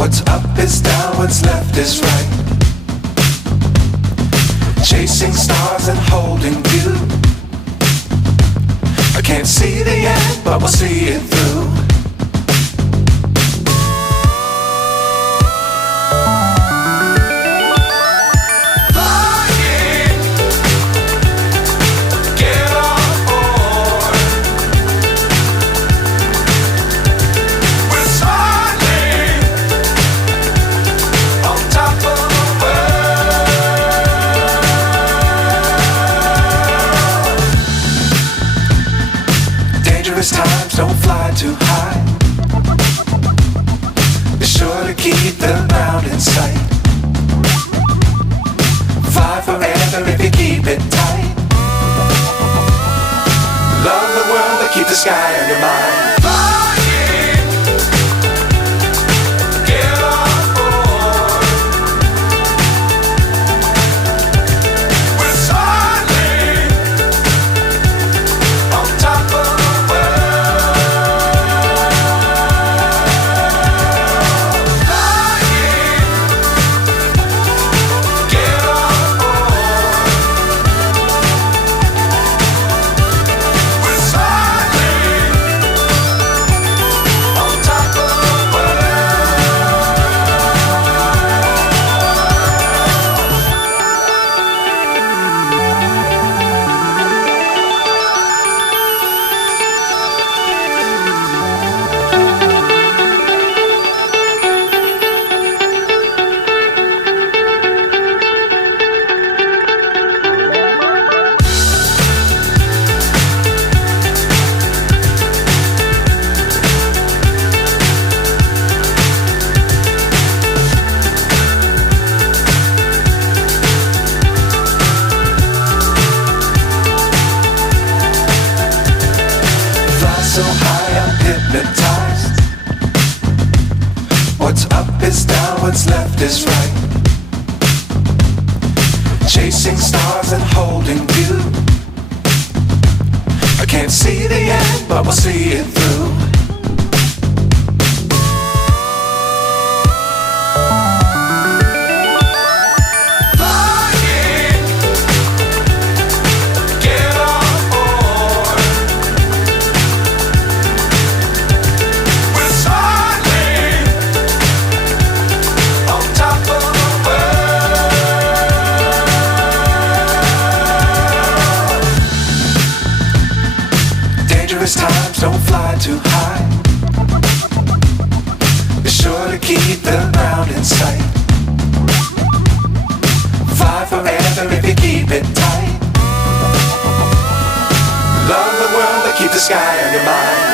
What's up is down, what's left is right. Chasing stars and holding you. I can't see the end, but we'll see it through. Times don't fly too high. Be sure to keep the ground in sight. Fly forever if you keep it tight. Love the world but keep the sky on your mind. So high I'm hypnotized. What's up is down, what's left is right. Chasing stars and holding you. I can't see the end, but we'll see it through. Times don't fly too high. Be sure to keep the ground in sight. Fly forever if you keep it tight. Love the world but keep the sky on your mind.